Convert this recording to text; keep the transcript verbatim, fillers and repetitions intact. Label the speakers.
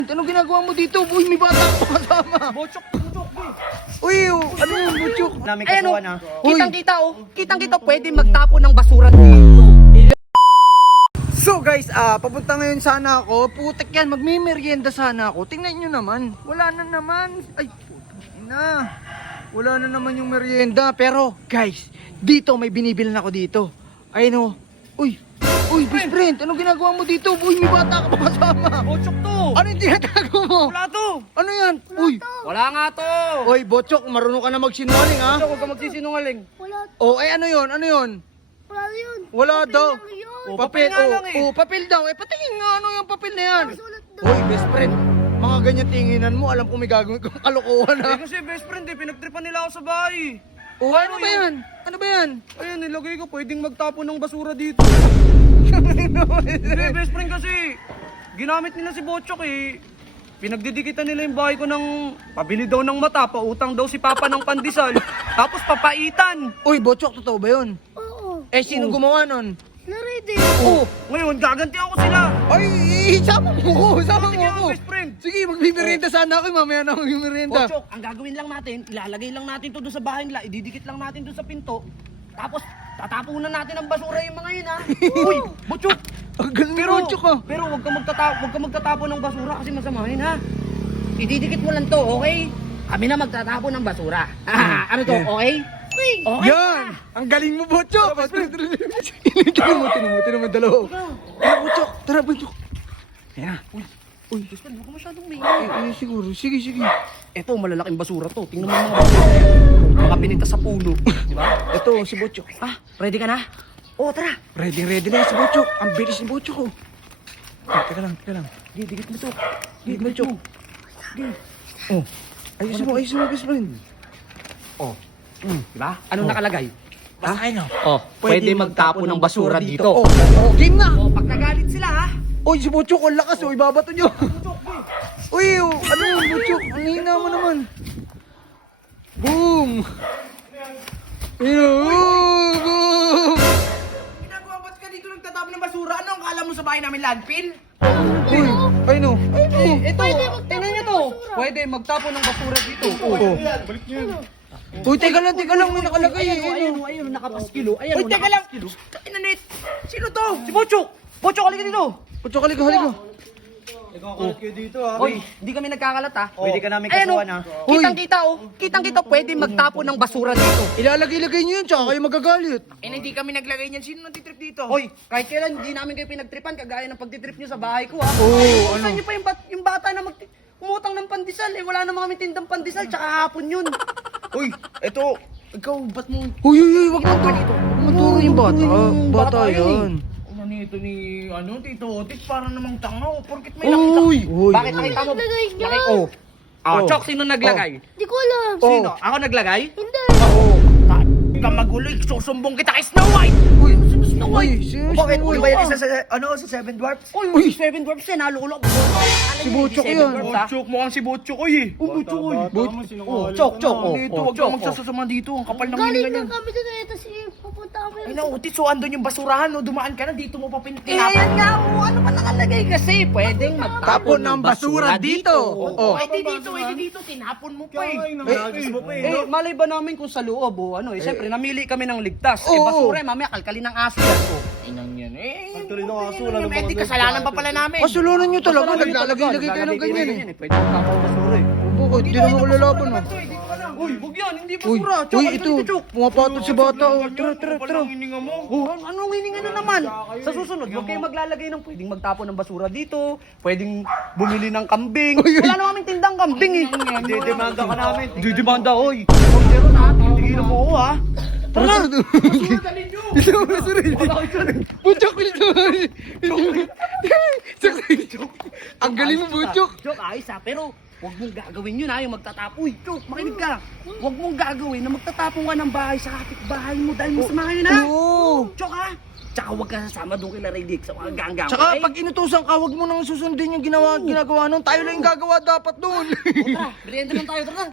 Speaker 1: Anong ginagawa mo dito? Uy, may bata pa kasama.
Speaker 2: Bochok, bochok, boy.
Speaker 1: Uy, oh, ano yung butchok?
Speaker 2: Namin
Speaker 3: Ayan o,
Speaker 2: kasuhan ha.
Speaker 3: kitang-kita o. Kitang-kita pwede magtapo ng basura dito.
Speaker 1: So guys, ah, papunta ngayon sana ako. Putek yan, magme-merienda sana ako. Tingnan nyo naman, wala na naman. Ay, putang ina. Wala na naman yung merienda. Pero guys, dito may binibilan ako dito. Ayun o. Uy, uy, best friend, anong ginagawa mo dito? Uy, may bata ka pa kasama.
Speaker 2: Bochok to.
Speaker 1: Ano yung tinatago mo?
Speaker 2: Wala to.
Speaker 1: Ano yan? Uy,
Speaker 3: Wala nga to.
Speaker 1: uy, Botchok, marunong ka na magsinungaling ha?
Speaker 2: Bochok, huwag ka magsisinungaling.
Speaker 4: Wala,
Speaker 1: Oh, ay ano yon? Ano yon?
Speaker 4: wala yun.
Speaker 1: Wala daw.
Speaker 4: Lang yun.
Speaker 2: Oh,
Speaker 1: Papel,
Speaker 2: papel nga
Speaker 1: oh,
Speaker 2: lang eh.
Speaker 1: oh, papel daw. Eh, patingin nga ano yung papel na yan.
Speaker 4: Sulat daw.
Speaker 1: Uy, best friend, mga ganyan tinginan mo, alam ko may gagawin kong kalokohan ha.
Speaker 2: Eh kasi best friend eh, pinagtripan nila ako sa bahay.
Speaker 1: Oh, ano ba yan? Ano ba yan?
Speaker 2: Ayun, nilagay ko, pwedeng magtapon ng basura dito. Hindi, best friend kasi, ginamit nila si Bochok eh. Pinagdidikitan nila yung bahay ko ng pabili daw ng mata, pautang daw si Papa ng pandesal, tapos papaitan.
Speaker 1: Uy, Botchok, totoo ba yun?
Speaker 4: Oo.
Speaker 1: Eh, sino
Speaker 2: Oh.
Speaker 1: gumawa nun?
Speaker 4: Na-ready.
Speaker 1: Oh,
Speaker 2: Ngayon, gagantihan ko sila.
Speaker 1: ay, isama mo ko, isama mo
Speaker 2: Sige,
Speaker 1: ko.
Speaker 2: best friend.
Speaker 1: Sige, magbibirenda sana ako, eh, mamaya na magbibirenda.
Speaker 3: Bochok, ang gagawin lang natin, ilalagay lang natin to doon sa bahay nila, ididikit lang natin doon sa pinto. Tapos, tatapunan natin ang basura yung mga yun ha. Uy, Bochok.
Speaker 1: Ang galing ni
Speaker 3: Pero,
Speaker 1: Botchok ah.
Speaker 3: pero wag ka magtatapo, wag ka magtatapo ng basura kasi masama yun ha. Ididikit mo lang to, okay? Kami na magtatapo ng basura. ano to,
Speaker 1: Yeah.
Speaker 3: okay?
Speaker 4: Uy,
Speaker 3: Okay.
Speaker 1: Yan! Ang galing mo, Botchok! Tinan mo, tinan mo, tinan mo, dalawa. Tara, Botchok! Tara, Botchok! Ayan. Uy, uy.
Speaker 3: Best friend, huwag ka masyadong may.
Speaker 1: Eh, eh, siguro. Sige, sige.
Speaker 3: Eto, malalaking basura to. Tingnan mo yung mga basura. Mga pininta sa puno. Di ba?
Speaker 1: Ito, si Botchok.
Speaker 3: Ah, ready ka na? Oo, tara.
Speaker 1: Ready, ready na si Botchok. Ang bilis ni Botchok, oh. Ah, teka lang, teka lang.
Speaker 3: Di, dikit mo to.
Speaker 1: Di, Botchok. Oh. Ayusin mo, ayusin mo, best friend.
Speaker 3: Oh. Mm, di ba? Anong nakalagay?
Speaker 1: Ah, ano?
Speaker 3: Oh, pwede, magtapo ng basura dito.
Speaker 1: Oh, oh, game na!
Speaker 3: Oh, pag nagalit sila ha.
Speaker 1: Uy, si Botchok, ang lakas, oh. Ibabato nyo. Uy, oh, ano yung Botchok? Ang hina mo naman. Boom! Ayun, oh, boom!
Speaker 3: Ginagawa ba't ka dito nagtatapo ng basura? Ano ang kala mo sa bahay namin landfill?
Speaker 1: Uy, ay no. Ay no.
Speaker 3: Eh, ito,
Speaker 4: Pwede magtapo
Speaker 3: tingnan niyo
Speaker 4: ng
Speaker 3: to.
Speaker 4: basura.
Speaker 3: Pwede magtapo ng basura dito.
Speaker 1: Oh. Uy, teka lang, teka lang, may nakalagay eh.
Speaker 3: Ayun, ayun, ayun, nakapaskilo. Ayun,
Speaker 1: Uy, teka lang.
Speaker 3: Inanit. Sino to? Si Bochok. Bochok, halika dito.
Speaker 1: Botchok, halika, halika.
Speaker 2: Nagkakalat kayo dito ha.
Speaker 3: Hoy, hindi kami nagkakalat ha.
Speaker 2: Pwede ka namin
Speaker 3: Ayan,
Speaker 2: kasuhan
Speaker 3: oh.
Speaker 2: ha.
Speaker 1: Uy.
Speaker 3: Kitang-kita oh. Kitang-kita pwede magtapo ng basura dito.
Speaker 1: Ilalagay-lagay nyo yun, tsaka kayo magagalit.
Speaker 3: Eh, hindi kami naglagay niyan. Sino nagtitrip dito? Hoy, kahit kailan hindi namin kayo pinagtripan kagaya ng pagtitrip niyo sa bahay ko ha.
Speaker 1: Oo,
Speaker 3: Ay,
Speaker 1: ano?
Speaker 3: niyo pa yung, bat- yung bata na mag umutang ng pandesal eh. Wala naman kami tindang pandesal tsaka hapon yun.
Speaker 2: Uy, eto.
Speaker 3: Ikaw, ba't mo
Speaker 1: Uy, uy, uy, wag mo to. Maturo yung bata. Bata yan.
Speaker 2: Ano nito ni, ano, Tito Otis, para namang tanga o. Porkit may nakita.
Speaker 1: Uy, uy.
Speaker 3: Bakit nakita mo?
Speaker 4: naglagay niya?
Speaker 3: Laki- Oh. Ah,
Speaker 1: Oh.
Speaker 3: Chok, sino naglagay?
Speaker 4: Di ko alam.
Speaker 1: Oh.
Speaker 3: Sino? Ako naglagay?
Speaker 4: Hindi.
Speaker 3: Ka maguloy, susumbong kita kay Snow White!
Speaker 1: Uy,
Speaker 3: Sino Snow White?
Speaker 1: uy, sino
Speaker 2: Bakit?
Speaker 1: Snow
Speaker 2: Uy,
Speaker 1: White?
Speaker 2: ba yan isa sa, ano, sa Seven Dwarfs?
Speaker 3: Uy,
Speaker 1: Uy.
Speaker 3: uy, Seven Dwarfs yan, nalulok.
Speaker 1: Si Bochok yan.
Speaker 2: Bochok, mukhang si Bochok, oy eh.
Speaker 3: Oh, Bochok, uy.
Speaker 2: Oh, Chok, Chok, oh.
Speaker 3: Dito,
Speaker 2: Dito,
Speaker 3: oh,
Speaker 2: huwag
Speaker 3: Chok,
Speaker 2: kang magsasasama dito. Ang kapal ng
Speaker 4: Galing
Speaker 2: hininga
Speaker 4: lang
Speaker 2: niyan.
Speaker 4: kami doon eh. Tapos eh, pupunta kami.
Speaker 3: Ay na, Otis, so andun yung basurahan, no? Dumaan ka na, dito mo pa pintinapon. Eh, yan nga, oh, ano ba nakalagay kasi? Pwedeng magtapon ng basura dito.
Speaker 1: Oh.
Speaker 3: Pwede dito, pwede dito, tinapon mo pa eh.
Speaker 2: Nangagis mo pa eh.
Speaker 3: Eh, malay ba namin kung sa loob o ano eh, siyempre namili kami ng ligtas. Eh,
Speaker 1: Oo.
Speaker 3: basura eh, mamaya kalkalin ng aso yan. Oh, inang yan eh.
Speaker 2: Kalkalin ng aso,
Speaker 3: Inang
Speaker 2: lalo
Speaker 3: yan,
Speaker 2: ba
Speaker 3: eh, di
Speaker 2: kami-
Speaker 3: kasalanan pa pala namin.
Speaker 1: Kasalanan nyo talaga,
Speaker 3: Kasalanan nyo
Speaker 1: naglalagay-lagay kayo ng ganyan eh.
Speaker 3: Pwede magtapon ng basura eh.
Speaker 1: Bakit? Di naman ko lalaban ah.
Speaker 3: Uy, huwag yan, hindi
Speaker 1: Uy,
Speaker 3: basura. Chok,
Speaker 1: uy,
Speaker 3: halika
Speaker 1: ito,
Speaker 3: dito, Chok.
Speaker 1: pumapatol si bata. Oh. Tara, tara,
Speaker 2: Kapal
Speaker 1: tara.
Speaker 2: ng hininga mo.
Speaker 3: Oh, an- anong hininga na naman? Sa susunod, huwag kayo maglalagay ng pwedeng magtapon ng basura dito, pwedeng bumili ng kambing. Wala na kaming tindang kambing eh.
Speaker 2: Didemanda ka namin.
Speaker 3: Didemanda, oy. Pero na, tigilan mo ako ha.
Speaker 1: Tara, tara. Ito, basura. Butchok, ito. Ang galing mo, Butchok.
Speaker 3: Joke, ayos ha, pero huwag mong gagawin yun ha, yung magtatapo. Uy, Joke, makinig ka. Huwag mong gagawin na magtatapon ka ng bahay sa kapitbahay mo dahil masama yun ha.
Speaker 1: Oo.
Speaker 3: Joke ha. Tsaka huwag ka sasama doon kila Ray Dick sa mga ganggang.
Speaker 1: Tsaka
Speaker 3: okay?
Speaker 1: pag inutusan ka, wag mo nang susundin yung ginawa, ginagawa nun. Tayo lang yung gagawa dapat nun.
Speaker 3: Tara, merienda lang tayo, tara.